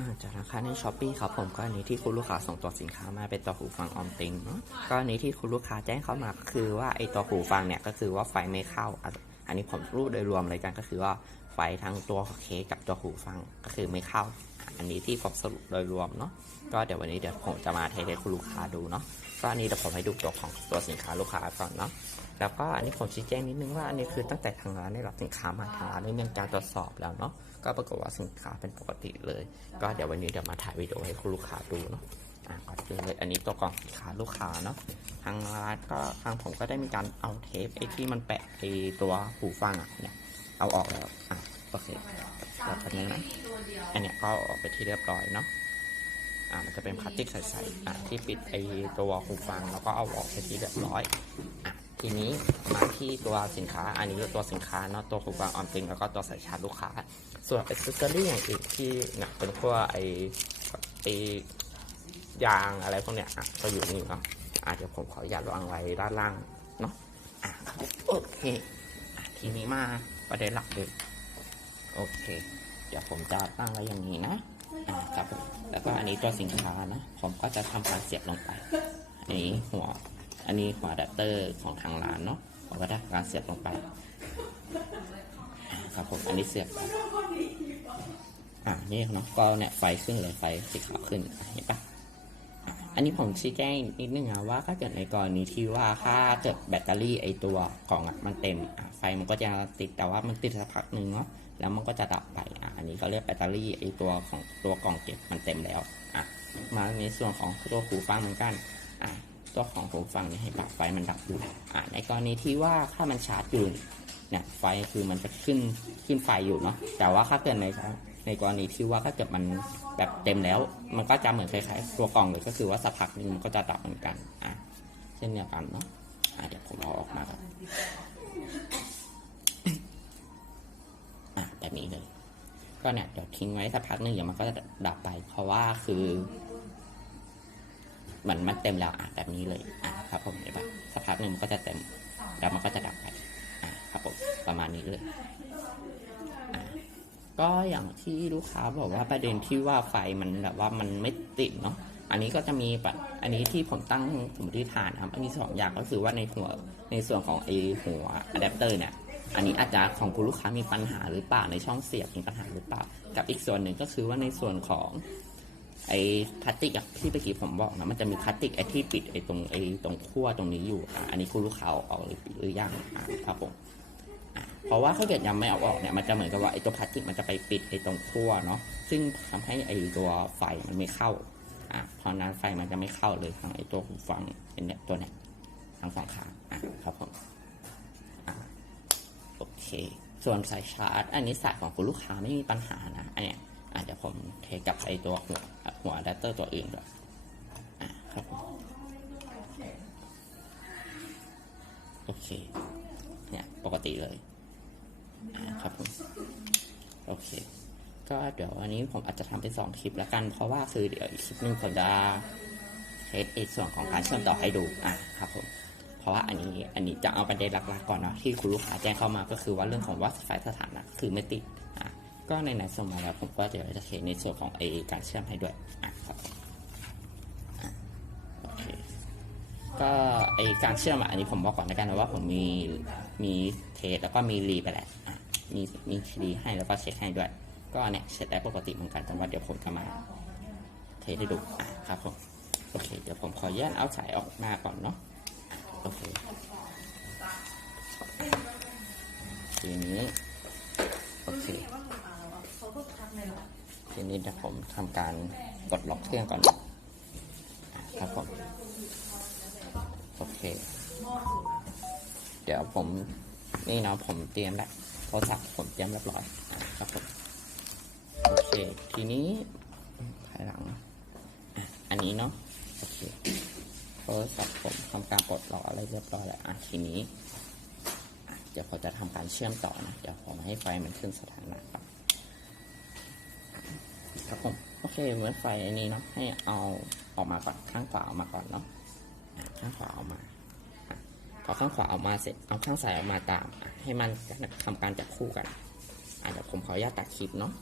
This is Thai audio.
าจากราคาในช้อปปีครับผมก็อันนี้ที่คุณลูกค้าส่งตัวสินค้ามาเป็นตัวหูฟังออมติงเนาะก็อันนี้ที่คุณลูกค้าแจ้งเข้ามาก็คือว่าไอตัวหูฟังเนี่ยก็คือว่าไฟไม่เข้า อันนี้ผมรูดโดยรวมเลยกันก็คือว่าไฟทั้งตัวเคสกับตัวหูฟังก็คือไม่เข้า อันนี้ที่ผมสรุปโดยรวมเนาะก็เดี๋ยววันนี้เดี๋ยวผมจะมาเทสให้คุณลูกค้าดูเนาะก็อันนี้เดี๋ยวผมให้ดูตัวของตัวสินค้าลูกค้าก่อนเนาะแล้วก็อันนี้ผมชี้แจงนิดนึงว่าอันนี้คือตั้งแต่ทางร้านได้รับสินค้ามาทางร้านได้มีการตรวจสอบแล้วเนาะก็ปรากฏว่าสินค้าเป็นปกติเลย ก็เดี๋ยววันนี้เดี๋ยวมาถ่ายวิดีโอให้คุณลูกค้าดูเนาะอะก่อนอื่นเลยอันนี้ตัวกล่องสินค้าลูกค้าเนาะทางร้านก็ทางผมก็ได้มีการเอาเทปไอ้ที่มันแปะไอ้ตัวหูฟังอะเนี่ยเอาออกแล้วอะโอเค แล้วก็นี้นะอันเนี้ยก็เอาอกไปที่เรียบร้อยเนาะอะมันจะเป็นพลาสติกใสๆอะที่ปิดไอ้ตัวหูฟังแล้วก็เอาออกไปที่เรียบร้อยอะทีนี้มาที่ตัวสินค้าอันนี้คือตัวสินค้าเนาะตัวหูฟังออนติงแล้วก็ตัวสายชาร์จลูกค้า ส่วนอิสเซอรี่อย่างอื่นที่เนี่ยเป็นพวกไอไอยางอะไรพวกเนี้ยอะก็อยู่นี่เนาะอะเดี๋ยวผมขออนุญาตวางไว้ด้านล่างเนาะอะโอเคอะทีนี้มาประเด็นหลักเลย โอเค เดี๋ยวผมจะตั้งไว้อย่างนี้นะอะครับผมแล้วก็อันนี้ตัวสินค้านะ ผมก็จะทำการเสียบลงไป อันนี้หัว อันนี้หัวอะแดปเตอร์ของทางร้านเนาะ ผมก็ได้ทำการเสียบลงไป ครับผม อันนี้เสียบไปอ่านี่เนาะ ก็เนี่ยไฟขึ้นเลยไฟสีขาวขึ้น เห็นปะอันนี้ผมชี้แจงนิดนึงนะว่าถ้าเกิดในกรณีที่ว่าถ้าเกิดแบตเตอรี่ไอตัวกล่องมันเต็มไฟมันก็จะติดแต่ว่ามันติดสักพักหนึ่งเนาะ แล้วมันก็จะดับไปอะอันนี้เขาเรียกแบตเตอรี่ไอตัวของตัวกล่องเก็บมันเต็มแล้วอะมาในส่วนของตัวหูฟังเหมือนกันอะตัวของหูฟังเนี่ยให้ปรับไฟมันดับอยู่อะในกรณีที่ว่าถ้ามันชาร์จอยู่เนี่ยไฟคือมันจะขึ้นขึ้นไฟอยู่เนาะแต่ว่าถ้าเกิดในในกรณีที่ว่าถ้าเกิดมันแบบเต็มแล้ว มันก็จะเหมือนคล้ายๆตัวกล่องเลยก็คือว่าสักพักหนึ่งมันก็จะดับเหมือนกันอะเช่นเดียวกันเนาะอะเดี๋ยวผมเอาออกมาครับอะ แบบนี้เลย ก็เนี่ยเดี๋ยวทิ้งไว้สักพักหนึ่งเดี๋ยวมันก็จะดับไป เพราะว่าคือเหมือนมันเต็มแล้วอะแบบนี้เลย อะครับผมเห็นปะสักพักหนึ่งมันก็จะเต็มแล้วมันก็จะดับไปอะครับผมประมาณนี้เลยก็อย่างที่ลูกค้าบอกว่าประเด็นที่ว่าไฟมันแบบว่ามันไม่ติดเนาะอันนี้ก็จะมีแบบอันนี้ที่ผมตั้งสมมติฐานนะครับอันนี้สองอย่างก็คือว่าในหัวในส่วนของไอหัวอะแดปเตอร์เนี่ย อันนี้อาจจะของคุณลูกค้ามีปัญหาหรือเปล่าในช่องเสียบมีปัญหาหรือเปล่า กับอีกส่วนหนึ่งก็คือว่าในส่วนของไอ้พลาสติกที่เมื่อกี้ผมบอกนะมันจะมีพลาสติกไอ้ที่ปิดไอ้ตรงไอ้ตรงขั้วตรงนี้อยู่อะอันนี้คุณลูกค้าเอาออกหรือยังอะครับผมเพราะว่าถ้าเกิดยังไม่เอาออกเนี่ยมันจะเหมือนกับว่าไอ้ตัวพลาสติกมันจะไปปิดไอ้ตรงขั้วเนาะซึ่งทำให้ไอ้ตัวไฟมันไม่เข้าอะเพราะนั้นไฟมันจะไม่เข้าเลยทางไอ้ตัวหูฟังเป็นเนี่ยตัวเนี้ยทั้งสองข้างอะครับผม เค ส่วนสายชาร์จ อันนี้สายของคุณลูกค้าไม่มีปัญหานะ อันเนี้ยอะเดี๋ยวผมเทกับไอตัวหัวหัวอะแดปเตอร์ตัวอื่นด้วยอะครับโอเค เนี่ยปกติเลยอ่าครับผมโอเค ก็เดี๋ยวอันนี้ผมอาจจะทำเป็นสองคลิปแล้วกัน เพราะว่าคือเดี๋ยวอีกคลิปหนึงผมจะเทสอีกส่วนของการเชื่อมต่อให้ดูอะครับผม เพราะว่าอันนี้อันนี้จะเอาประเด็นหลักๆก่อนเนาะที่คุณลูกค้าแจ้งเข้ามาก็คือว่าเรื่องของว่าไฟสถานะคือไม่ติดอะก็ในไหนส่งมาแล้วผมก็เดี๋ยวจะเทสในส่วนของไอการเชื่อมให้ด้วยอะครับอะโอเคก็ไอการเชื่อมอะอันนี้ผมบอกก่อนแล้วกันนะว่าผมมีมีเทสแล้วก็มีรีไปแหล้วอะมีมีรีให้แล้วก็เช็คให้ด้วย ก็เนี่ยเช็คได้ปกติเหมือนกันแต่ว่าเดี๋ยวผมจะมาเทสให้ดูอะครับผมโอเคเดี๋ยวผมขอแยกเอาสายออกมาก่อนเนาะ โอเคทีนี้ โอเคทีนี้เดี๋ยวผมทำการกดล็อกเครื่องก่อนนะครับผม โอเค เดี๋ยวผมนี่เนาะผมเตรียมแล้วโทรศัพท์ผมเตรียมเรียบร้อยอะครับผมโอเค ทีนี้ภายหลัง อันนี้เนาะ โทรศัพท์ผมทำการปลดล็อกอะไรเรียบร้อยแล้วอะทีนี้เดี๋ยวผมจะทำการเชื่อมต่อนะ เดี๋ยวผมให้ไฟมันขึ้นสถานะครับครับผมโอเคเหมือนไฟอันนี้เนาะให้เอาออกมาก่อนข้างขวาออกมาก่อนเนาะข้างขวาออกมาพอข้างขวาออกมาเสร็จเอาข้างซ้ายออกมาตาม ให้มันทำการจับคู่กันอะเดี๋ยวผมขออนุญาตตัดคลิปเนาะ